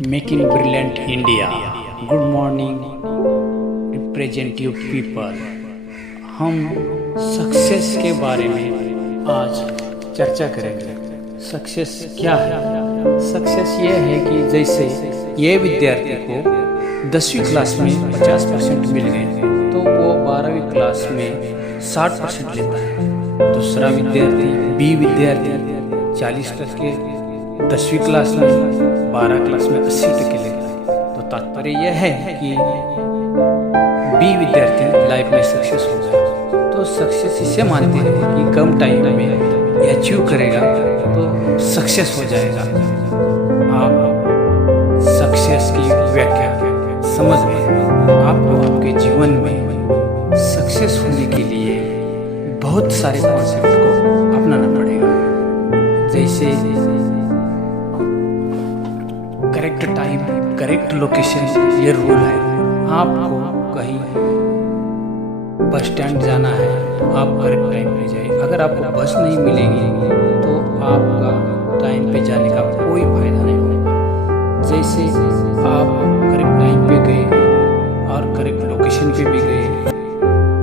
Making brilliant India. Good morning representative people. हम success के बारे में आज चर्चा करेंगे। सक्सेस क्या है? सक्सेस ये है कि जैसे ये विद्यार्थी को 10वीं क्लास में 50% मिल गए तो वो 12वीं क्लास में 60% लेता है। दूसरा विद्यार्थी बी विद्यार्थी 40% 10वीं क्लास में 12 क्लास में 80% लेगा। तो तात्पर्य यह है कि बी विद्यार्थी लाइफ में सक्सेस हो जाए। तो सक्सेस इसे मानते हैं कि कम टाइम में अचीव करेगा तो सक्सेस हो जाएगा। आप सक्सेस की व्याख्या समझ में आपको आपके जीवन में सक्सेस होने के लिए बहुत सारे कॉन्सेप्ट को अपनाना पड़ेगा। जैसे करेक्ट टाइम, करेक्ट लोकेशन, ये रूल है। आपको कहीं बस स्टैंड जाना है तो आप करेक्ट टाइम पे जाइए। अगर आपको बस नहीं मिलेगी तो आपका टाइम पे जाने का कोई फायदा नहीं होगा। जैसे आप करेक्ट टाइम पे गए और करेक्ट लोकेशन पे भी गए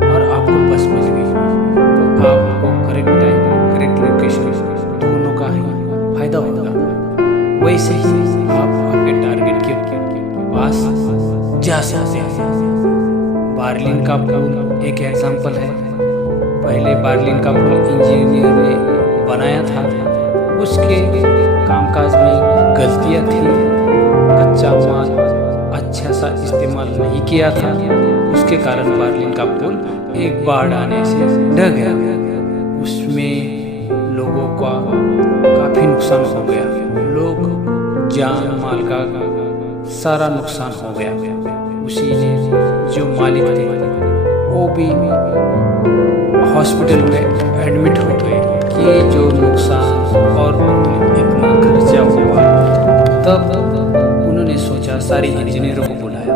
और आपको बस मिल गई तो आपको करेक्ट टाइम, करेक्ट लोकेशन दोनों का ही फायदा होगा। वैसे ही आप आपके टारगेट के पास जा सकते हैं। बार्लिन का पुल एक एग्जाम्पल है। पहले बार्लिन का पुल इंजीनियर ने बनाया था, उसके कामकाज में गलतियां थी, कच्चा माल अच्छा सा इस्तेमाल नहीं किया था, उसके कारण बार्लिन का पुल एक बाढ़ आने से ढह गया। उसमें लोगों का काफ़ी नुकसान हो गया, लोग जान माल का सारा नुकसान हो गया। उसी ने जो मालिक थे वो भी हॉस्पिटल में एडमिट हो गए कि जो नुकसान और इतना खर्चा हुआ। तब उन्होंने सोचा, सारे इंजीनियरों को बुलाया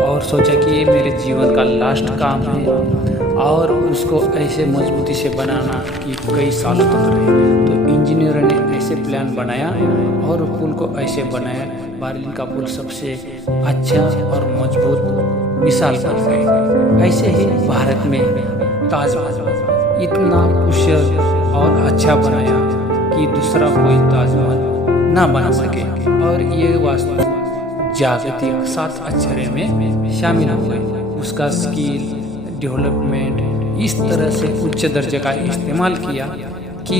और सोचा कि ये मेरे जीवन का लास्ट काम है और उसको ऐसे मजबूती से बनाना कि कई सालों तक रहे। तो इंजीनियरों ने ऐसे प्लान बनाया और पुल को ऐसे बनाया। बार्लिन का पुल सबसे अच्छा और मजबूत मिसाल बन गए। ऐसे ही भारत में ताजमहल इतना कुशल और अच्छा बनाया कि दूसरा कोई ताजमहल ना बना सके और ये वास्तु जागतिक 7 अक्षरों में शामिल हो गए। उसका स्किल डेवलपमेंट इस तरह से उच्च दर्जे का इस्तेमाल किया कि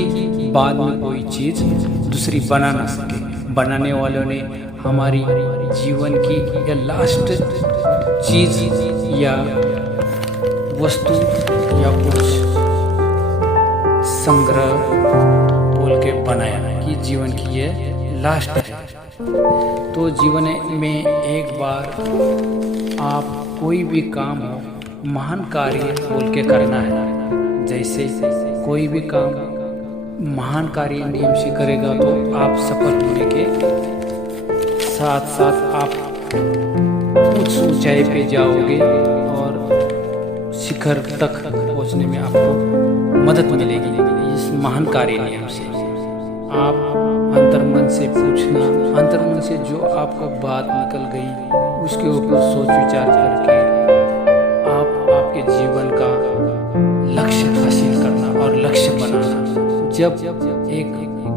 बाद में कोई चीज़ दूसरी बना ना सके। बनाने वालों ने हमारी जीवन की या लास्ट चीज़ या वस्तु या कुछ संग्रह बोल के बनाया कि जीवन की ये लास्ट है। तो जीवन में एक बार आप कोई भी काम हो, महान कार्य बोल के करना है। जैसे कोई भी काम महान कार्य नियम से करेगा तो आप सफल होने के साथ साथ आप उच्च ऊंचाई पे जाओगे और शिखर तक पहुंचने में आपको मदद मिलेगी इस महान कार्य नियम से। आप अंतर्मन से पूछना, अंतर्मन से जो आपका बात निकल गई उसके ऊपर सोच विचार करके आप आपके जीवन का लक्ष्य हासिल करना और लक्ष्य बनाना। जब एक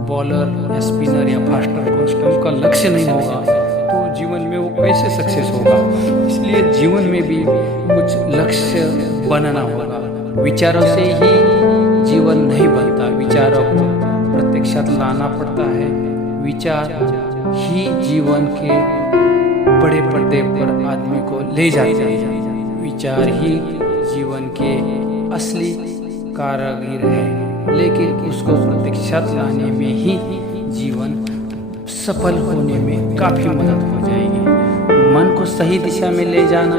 बॉलर या स्पिनर या फास्टर को उसका लक्ष्य नहीं होगा तो जीवन में वो कैसे सक्सेस होगा। इसलिए जीवन में भी कुछ लक्ष्य बनाना होगा। विचारों से ही जीवन नहीं बनता, विचारों को प्रत्यक्षात लाना पड़ता है। विचार ही जीवन के बड़े पर्दे पर आदमी को ले जाते हैं। विचार ही जीवन के असली कारीगर है, लेकिन उसको प्रत्यक्षात लाने में ही जीवन सफल होने में काफ़ी मदद हो जाएगी। मन को सही दिशा में ले जाना,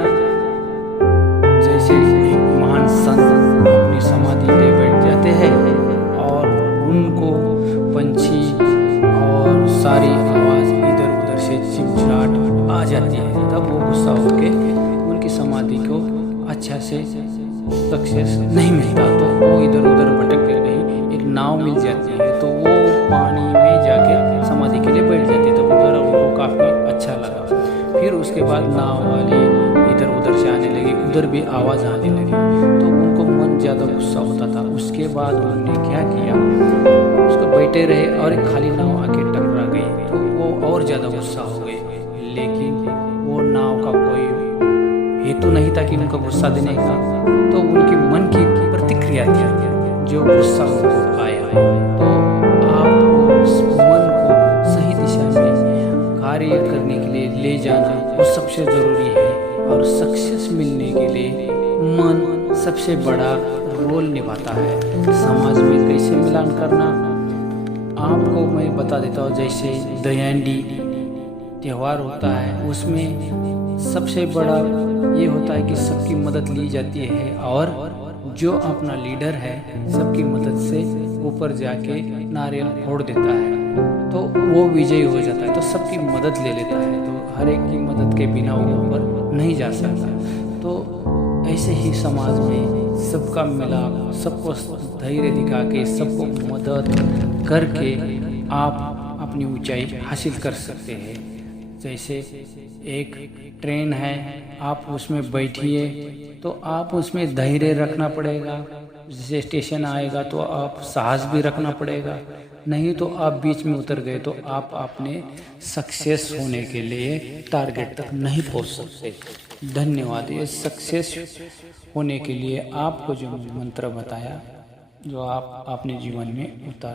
जैसे एक महान संत अपनी समाधि पे बैठ जाते हैं और उनको पंछी और सारी आवाज़ इधर उधर से चिमचिलाहट आ जाती है, तब वो गुस्सा होकर उनकी समाधि को अच्छा से सक्सेस नहीं मिलता तो वो इधर उधर भटक कर गई। एक नाव मिल जाती है तो वो पानी में जाके समाधि के लिए बैठ जाती है, तो उधर उनको काफ़ी अच्छा लगा। फिर उसके बाद नाव वाले इधर उधर से आने लगे, उधर भी आवाज़ आने लगी, तो उनको मन ज़्यादा गुस्सा होता था। उसके बाद उन्होंने क्या किया, उसको बैठे रहे और एक खाली नाव आके टकरा गई, तो वो और ज़्यादा गुस्सा हो गए। लेकिन वो नाव का कोई हेतु नहीं था कि उनको गुस्सा देने का, तो उनकी मन की प्रतिक्रिया थी जो गुस्सा उनको आया। तो आपको उस मन को सही दिशा में कार्य करने के लिए ले जाना वो सबसे ज़रूरी है। और सक्सेस मिलने के लिए मन सबसे बड़ा रोल निभाता है। समाज में कैसे मिलान करना आपको मैं बता देता हूँ। जैसे दयांडी त्यौहार होता है, उसमें सबसे बड़ा ये होता है कि सबकी मदद ली जाती है, और जो अपना लीडर है सबकी मदद से ऊपर जाके नारियल फोड़ देता है, तो वो विजयी हो जाता है, तो सबकी मदद ले लेता है। तो हर एक की मदद के बिना वो ऊपर नहीं जा सकता। तो ऐसे ही समाज में सबका मिलाप, सबको धैर्य दिखा के, सबको मदद करके आप अपनी ऊंचाई हासिल कर सकते हैं। जैसे एक ट्रेन है, आप उसमें बैठिए तो आप उसमें धैर्य रखना पड़ेगा। जैसे स्टेशन आएगा तो आप साहस भी रखना पड़ेगा, नहीं तो आप बीच में उतर गए तो आप अपने सक्सेस होने के लिए टारगेट तक नहीं पहुंच सकते। धन्यवाद। ये सक्सेस होने के लिए आपको जो मंत्र बताया, जो आप अपने जीवन में उतार